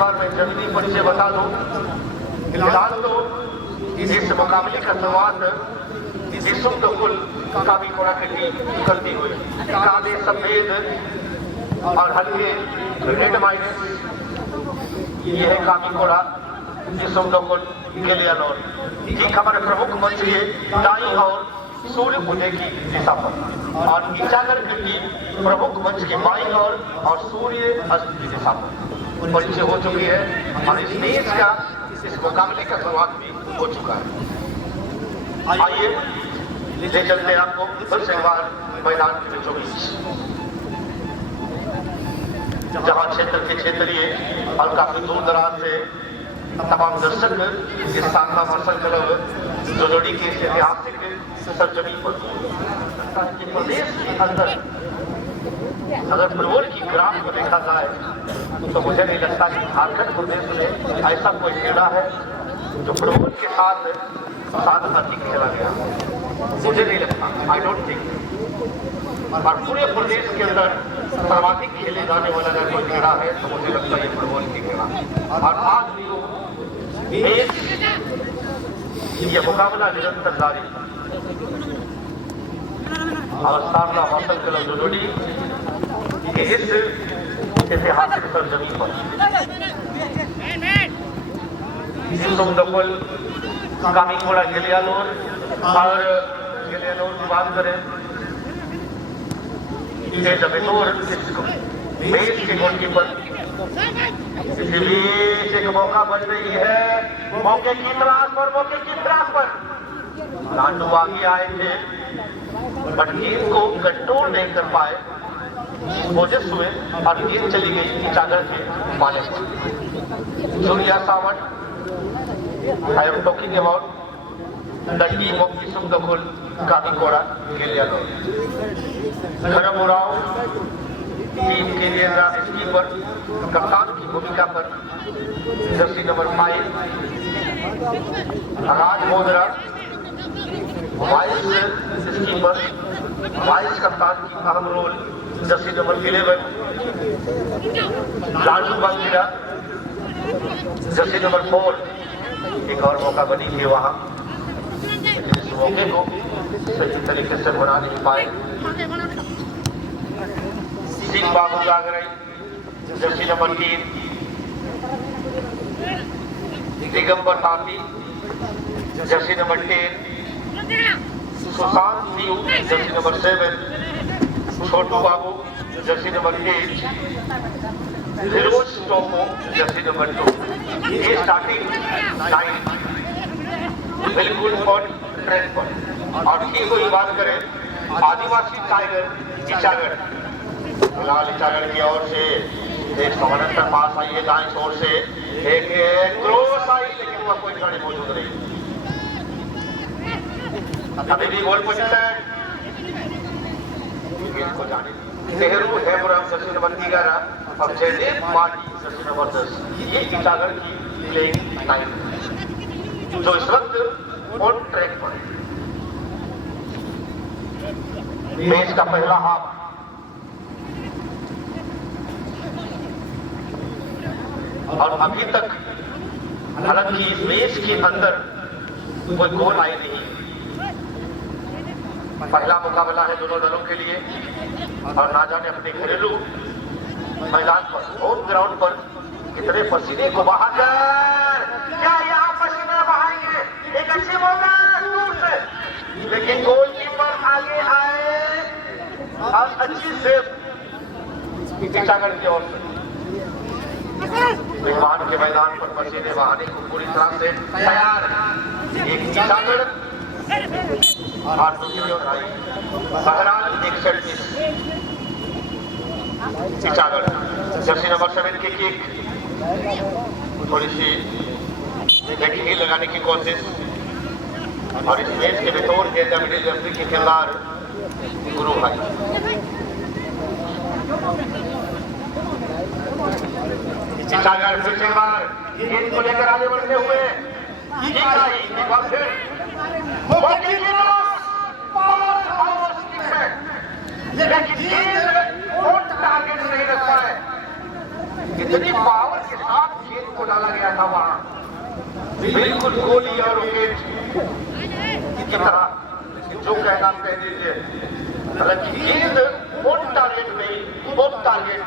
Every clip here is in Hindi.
बाद मैं जमीनी परिचय बता दूं। फिलहाल तो इस मुकाबले का शुरुआत विश्व कुल काफी थोड़ा कटी करती हुई काले सफेद और हल्के रेड माइनस ये है काफी थोड़ा विश्व कुल के लिए ठीक हमारे प्रमुख मंच के दाईं और सूर्य उदय की दिशा पर और ईचागर की प्रमुख मंच के बाईं और सूर्य अस्त की दिशा पर परिचय हो चुकी है और इस देश का इस मुकाबले का शुरुआत भी हो चुका है। आइए ले चलते हैं आपको फिर से एक बार मैदान के बीचों बीच, जहां क्षेत्र के क्षेत्रीय और काफी दूर दराज से तमाम दर्शक इस शानदार मौसम क्लब जोड़ी के ऐतिहासिक सरजमी पर प्रदेश के अंदर अगर फुटबॉल की ग्राफ को देखा जाए तो मुझे नहीं लगता कि झारखंड प्रदेश में ऐसा कोई क्रीड़ा है जो फुटबॉल के साथ अधिक खेला गया। मुझे नहीं लगता, आई डोंट थिंक। और पूरे प्रदेश के अंदर सर्वाधिक खेले जाने वाला अगर कोई क्रीड़ा है तो मुझे लगता है ये फुटबॉल की क्रीड़ा। और आज भी ये मुकाबला निरंतर जारी और शानदार मौसम क्लब जोड़ी के इस ऐतिहासिक सरजमी पर कामीकोड़ा गिलियालोर और गिलियालोर की बात करें मेज के गोलकीपर एक मौका बन रही है, मौके की तलाश पर लांडू आगे आए थे बट गेंद को कंट्रोल नहीं कर पाए, ओजस हुए और गेंद चली गई चादर के पाले पर। Surya Sawant I am talking about the team of Visumdakul Kamikoda Giliano. धर्म उराव टीम के लिए स्कीपर कप्तान की भूमिका पर jersey number 5 Raj Modra, vice skipper vice कप्तान की अहम role jersey number 11 Lalu Bangira, jersey number 4 एक और मौका बनी थी वहां, इस मौके को सही तरीके से बना नहीं पाए। Singh Babu Jagrai, jersey number 3 Digambar Tanti, jersey number 10 Sushant Singh, jersey number 7 Chhotu Babu, jersey number 8 Firoz Topo, jersey number 2। ये स्टार्टिंग लाइन बिल्कुल पर ट्रेन पर। और ठीक कोई बात करें आदिवासी टाइगर इचागढ़, फिलहाल इचागढ़ की ओर से एक समानांतर पास आई है दाएं ओर से, एक क्रॉस आई लेकिन वह कोई खिलाड़ी मौजूद नहीं। अभी भी गोल पोजीशन गेंद को जाने नेहरू हेमराम, जर्सी नंबर 11 और जयदेव माटी, जर्सी नंबर 10। ये इटागढ़ की प्लेइंग लाइन जो इस वक्त ऑन ट्रैक पर मैच का पहला हाफ और अभी तक हालांकि इस मैच के अंदर कोई गोल आई नहीं। पहला मुकाबला है दोनों दलों के लिए और ना जाने अपने घरेलू मैदान पर होम ग्राउंड पर कितने पसीने को बहाकर क्या यहाँ पसीना बहाएंगे। एक अच्छी मौका दूर से लेकिन गोलकीपर आगे आए और अच्छी सेव इटागढ़ की ओर से मेहमान के मैदान पर पसीने बहाने को पूरी तरह से तैयार। एक इटागढ़ और दूसरी ओर आई बहराल 136 इटागढ़, जर्सी नंबर 7 की किक थोड़ी सी देखिए लगाने की कोशिश और इस मैच के बेतौर गेंदा मिडिल जर्सी के खिलाड़ गुरु भाई। इटागढ़ फिर से बार गेंद को लेकर आगे बढ़ते हुए लेकिन टारगेट नहीं रख पाए। इतनी पावर के साथ था वहां, बिल्कुल गोली और विकेट की तरह, जो कहना कह दीजिए। हालांकि गेंद ऑन टारगेट नहीं, ऑफ टारगेट।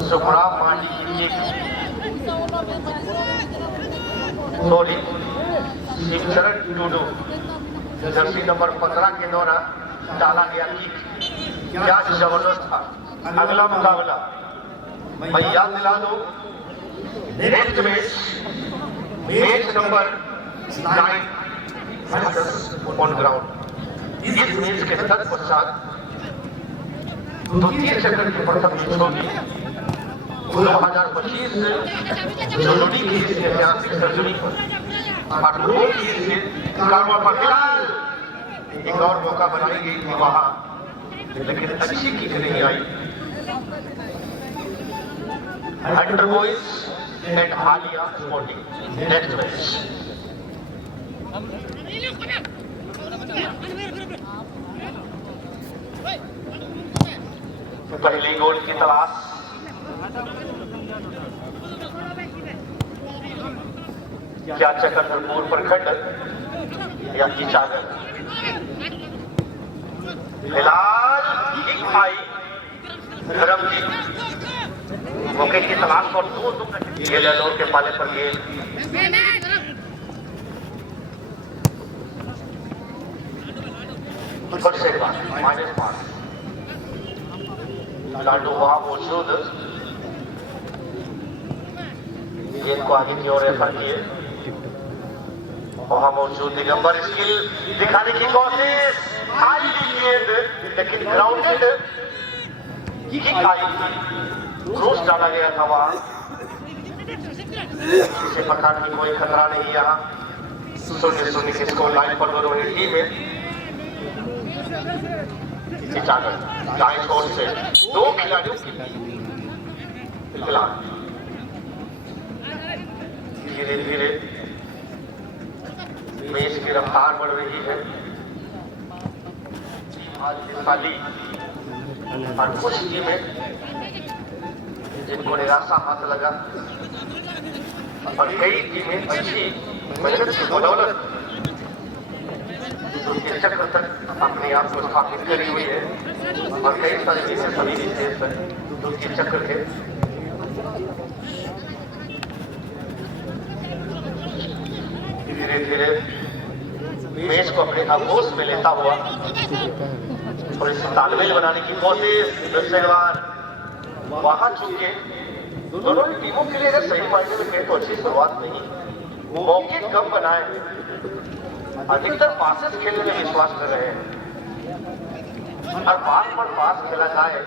सुखराम मांडी की एक sorry Shivcharan Tudu jersey number 15 के द्वारा डाला गया किक क्या जबरदस्त था। अगला मुकाबला मैं याद दिला दूं, next match number 9 on ground. इस मैच के तत्पश्चात द्वितीय चक्र की प्रथम मैच होगी 2025 जोड़ी की ऐतिहासिक सर्जरी पर और लोगों की कारवा पर फिलहाल एक और मौका बनाई गई थी वहां, लेकिन अच्छी किक नहीं आई। हंटर बॉयज एंड हालिया स्पोर्टिंग नेक्स्ट मैच। पहली गोल की तलाश, क्या चक्रधरपुर प्रखंड या किचागर। फिलहाल आई धर्मजीत मौके की तलाश पर ये ललोर के पाले पर ये -5 लाडू वहां मौजूद, गेंद को आगे की ओर रेफर किए। वहां मौजूद दिगंबर स्किल दिखाने की कोशिश, आई गेंद लेकिन ग्राउंडेड किक आई, क्रॉस डाला गया था वहां। किसी प्रकार की कोई खतरा नहीं यहाँ। 0-0 की स्कोर लाइन पर दोनों ही टीमें। दाएं छोर से दो खिलाड़ियों की खिलाफ धीरे धीरे मैच की रफ्तार बढ़ रही है। और कुछ टीमें जिनको निराशा हाथ लगा और कई टीमें अच्छी मेहनत की बदौलत चक्र तक अपने आप को स्थापित करी हुई है और कई सारे विशेष सभी विशेष चक्र के धीरे धीरे मैच को अपने आगोश में लेता हुआ और इस तालमेल बनाने की कोशिश। वहां चूंकि दोनों ही टीमों के लिए अगर सही मायने में कहें तो अच्छी शुरुआत नहीं, मौके कम बनाए, अधिकतर पासेस खेलने में विश्वास कर रहे हैं और बार बार पास खेला जाए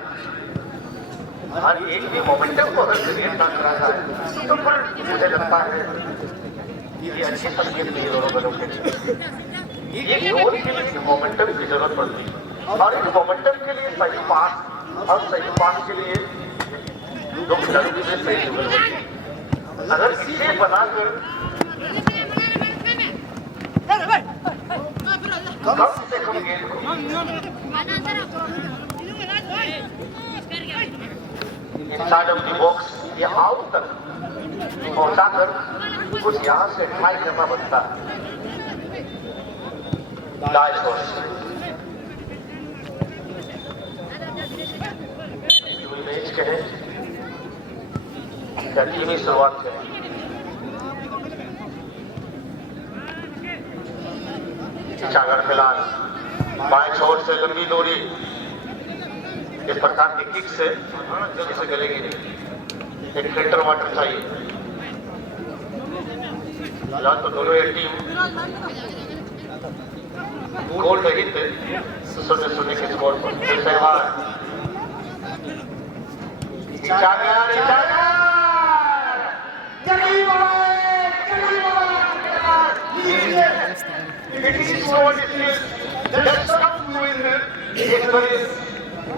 और एक भी मोमेंटम को अगर क्रिएट ना करा जाए तो फिर मुझे लगता है ये अच्छी संकेत नहीं दोनों दलों के लिए। एक गोल के लिए मोमेंटम की जरूरत पड़ती है और इस मोमेंटम के लिए सही पास और सही पास के लिए दो खिलाड़ियों के लिए सही जरूरत है। अगर इसे बनाकर कम से कम गेंद को इनसाइड ऑफ द बॉक्स या आउट तक पहुंचाकर कुछ यहां से ट्राई करना बनता है। मैच कहे या धीमी शुरुआत करें, चागर फिलहाल बाएं छोर से लंबी दूरी, इस प्रकार की किक से जल्दी से गलेगी नहीं, एक फिल्टर वाटर चाहिए। फिलहाल तो दोनों एक टीम गोल रहित 0-0 के स्कोर पर।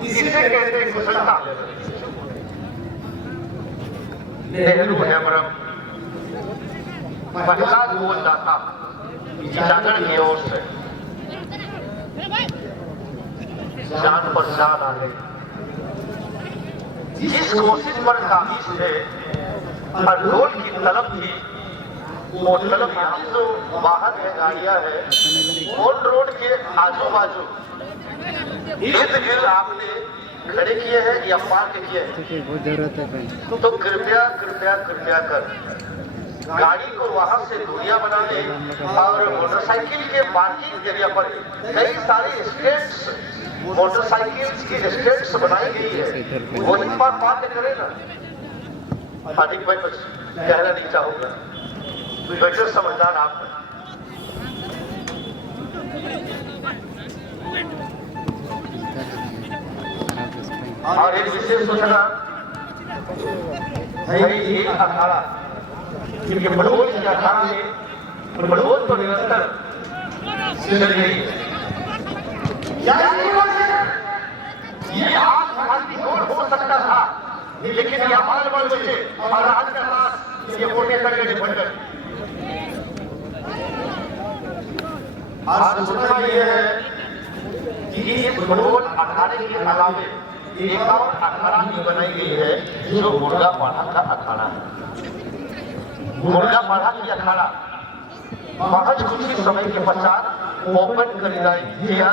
इसे कहते हैं कुशलता। नेहरू हेमरम पहला गोलदाता जागरण की ओर से जान पर जान आ गई। जिस कोशिश पर काबिज थे और रोड की तलब थी, वो तलब यहाँ जो बाहर है गाड़ियाँ है, ऑन रोड के आजू बाजू इर्द गिर्द आपने खड़े किए हैं या पार्क किए हैं, बहुत जरूरत है। तो कृपया कृपया कृपया कर गाड़ी को वहां से दूरिया बना ले। और मोटरसाइकिल के पार्किंग एरिया पर कई सारी स्टेट्स मोटरसाइकिल की स्टेट्स बनाई गई है, वहीं पर पार्क करे ना। अधिक भाई कुछ कहना नहीं चाहूंगा, बेटर समझदार आप हैं। और एक विशेष सूचना है, एक अखाड़ा क्योंकि बड़ोज के अखाड़ा में बड़ोज पर निरंतर चल रही है। ये आज क्रांति हो सकता था, लेकिन ये हमारे बल बचे और आज का रात ये वोटे करके निपट गए। आज सूचना ये है कि इस बड़ोज अखाड़े के अलावे एक और अखाड़ा भी बनाई गई है, जो मुर्गा पाढ़ा का अखाड़ा है। मुर्गा पाढ़ा की अखाड़ा महज कुछ ही समय के पश्चात ओपन कर दिया।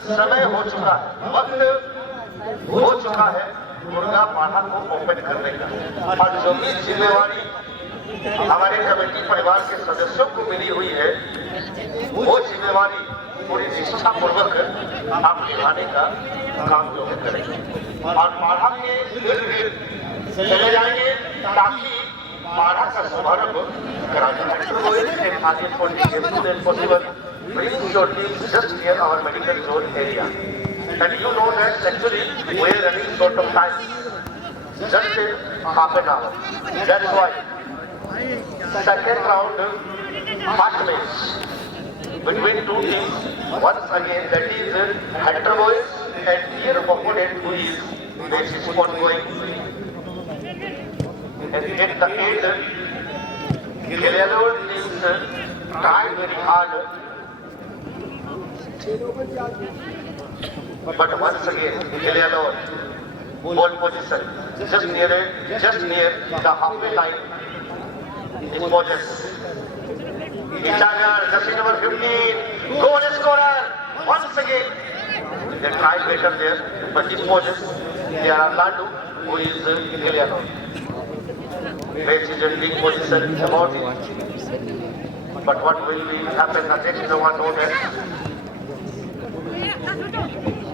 समय हो चुका है, वक्त हो चुका है मुर्गा पाढ़ा को ओपन करने का। और जो भी जिम्मेवारी हमारे कमेटी परिवार के सदस्यों को मिली हुई है, वो जिम्मेवारी पूरी निष्ठा पूर्वक आप निभाने का काम जो करेंगे और पाढ़ा के इर्द गिर्द चले जाएंगे ताकि पाढ़ा का शुभारंभ करा जाए। Bring your team just near our medical zone area, and you know that actually we are running short of time, just half an hour. That's why second round fast match between two teams once again, that is Hunter Boys and their opponent who is match is ongoing. And at the end, Gilliard teams tried very hard. But once again, Gilliard ball position just near the halfway line is possessed. Ichagar, jersey number 15, goal scorer. Once again, they tried better there, but is possessed. They are Landu, who is Gilliard. Match is in big position about it. But what will be happen next? No one knows that.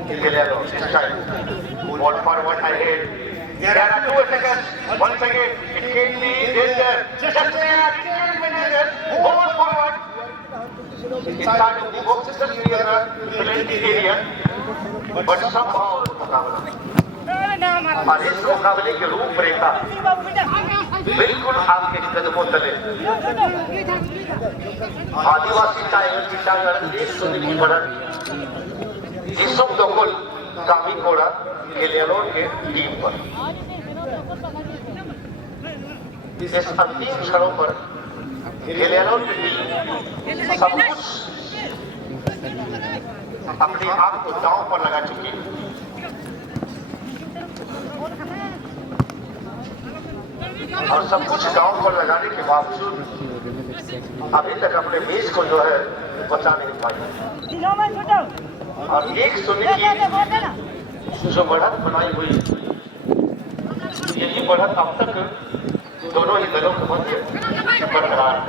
Gilliard this time. Ball forward ahead. There are 2 seconds. Once again, it can be danger. Just there, ball forward. Inside of the box is just near the penalty area. But somehow, और इस मुकाबले के रूपरेखा बिल्कुल आपके कदमों तले। आदिवासी टाइगर चिटागढ़ 1-0 की बढ़त जिसम दखल कामीकोड़ा गिलियालोर के टीम पर। इस अंतिम क्षणों पर गिलियालोर की टीम सब कुछ अपने आप को दांव पर लगा चुकी है। और सब कुछ दांव पर लगाने के बावजूद अभी तक अपने मैच को जो है बचा नहीं पाई। और 1-0 की जो बढ़त बनाई हुई, यही बढ़त अब तक दोनों ही दलों के मध्य बरकरार है।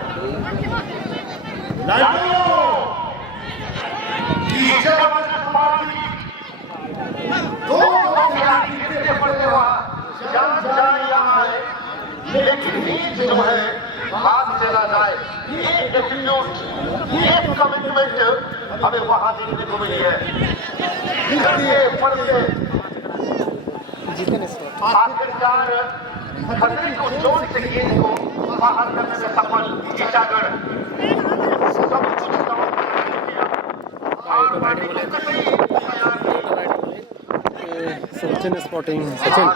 लेकिन बीच जो है हाथ चला जाए, ये एटीट्यूड, ये कमिटमेंट हमें वहां देखने को मिली है। पढ़ते आखिरकार खतरे को जोड़ से गेंद को बाहर करने में सफल चिटागढ़ सब कुछ सचिन स्पोर्टिंग सचिन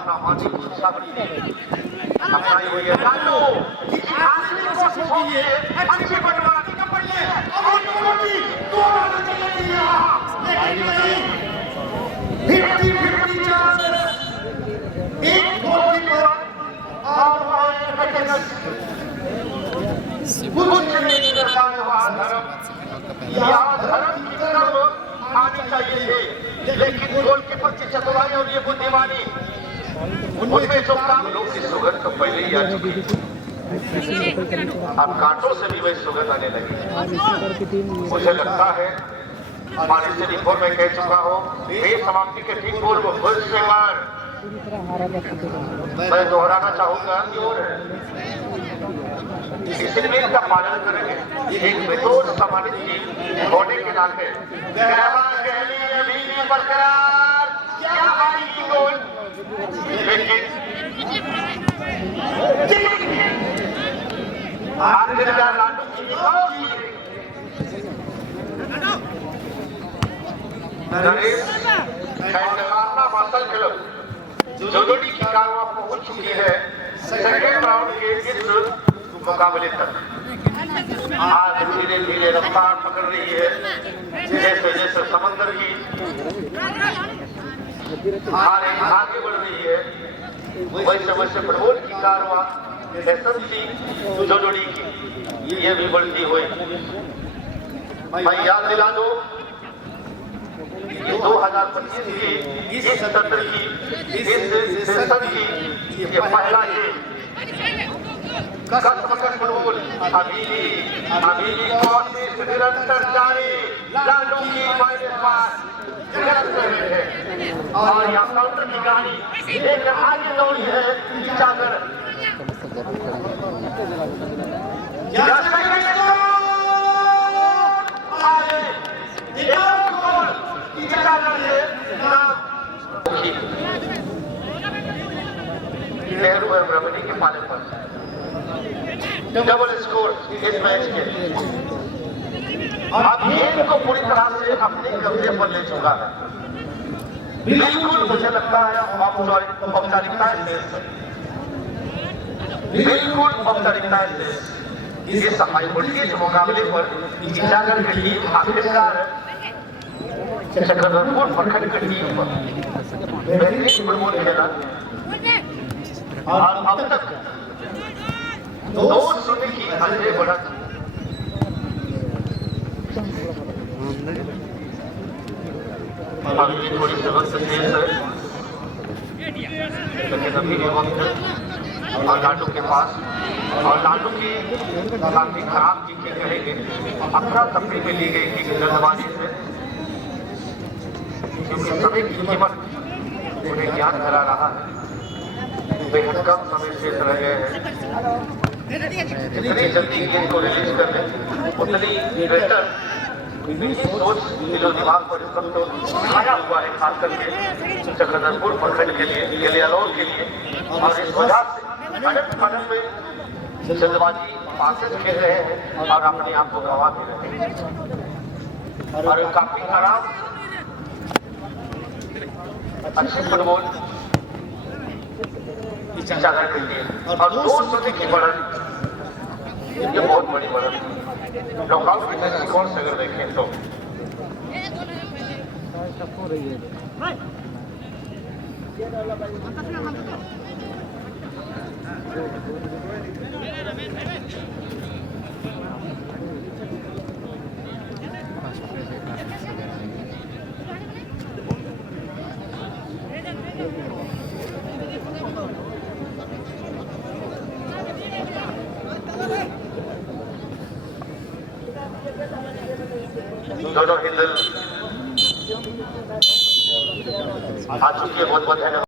अपनाई हुई है। एक कुछ नहीं करता वहाँ धर्म, यहाँ धर्म की तरफ आनी चाहिए थे, लेकिन गोलकीपर की चतुराई और ये बुद्धिमानी उनमें जो काम लोग की सुगंध तो पहले ही आ चुकी है, अब कांटों से भी वही सुगंध आने लगी। मुझे लगता है हमारे से रिपोर्ट में कह चुका हूँ, देश समाप्ति के ठीक पूर्व भुज से मार मैं दोहराना चाहूंगा कि और इस निर्णय का पालन करेंगे। एक वितोष सम्मानित जीव होने के नाते बरकरार क्या आएगी गोल, लेकिन आखिरकार लाडू की मासल क्लब जोड़ी की कारवां पहुंच चुकी है सेकेंड राउंड के इस मुकाबले तक। आज धीरे धीरे रफ्तार पकड़ रही है, जैसे जैसे समंदर की धारें आगे बढ़ रही है, वैसे वैसे फुटबॉल की कारवां एसएमसी जोड़ी की ये भी बढ़ती हुई। मैं याद दिला दो 2025 की इस सत्र की इस सेशन की ये पहला ये कसमकस फुटबॉल अभी कोशिश निरंतर जारी, लाडू की माइनस पास निरंतर है और यहाँ काउंटर की कहानी एक आगे दौड़ी है जाकर नेहरू और ब्रह्मणी के पाले पर डबल स्कोर इस मैच के। अब गेम को पूरी तरह से अपने कब्जे पर ले चुका है। बिल्कुल मुझे लगता है औपचारिकताएं से बिल्कुल औपचारिकताएं से इस हाई वोल्टेज मुकाबले पर ईटानगर की टीम आखिरकार चक्रधरपुर प्रखंड की टीम पर बेहतरीन फुटबॉल खेला और अब तक 2-0 की आगे बढ़त। अभी थोड़ी सी वक्त शेष है, लेकिन अभी भी वक्त और लाडू के पास और लाडू की काफी खराब चीजें कहेंगे अपना तफरी में ली गई थी जल्दबाजी से, क्योंकि समय की कीमत उन्हें ज्ञान करा रहा है। बेहद कम समय शेष रह गए हैं, जितनी जल्दी गेम को रिलीज कर लें उतनी बेहतर। सोच दिलो दिमाग पर इस वक्त तो आया हुआ है, खास करके चक्रधरपुर प्रखंड के लिए, गलियालौर के लिए, और इस वजह से अनंत में जल्दबाजी पासेस खेल रहे हैं और अपने आप को गंवा दे रहे हैं। और काफी खराब अच्छी फुटबॉल इजाजत करती है और 2-0 की बढ़त, ये बहुत बड़ी बढ़त। नॉकआउट के दृष्टिकोण से अगर देखें तो दोनों हिंदल आ चुकी है। बहुत बहुत धन्यवाद।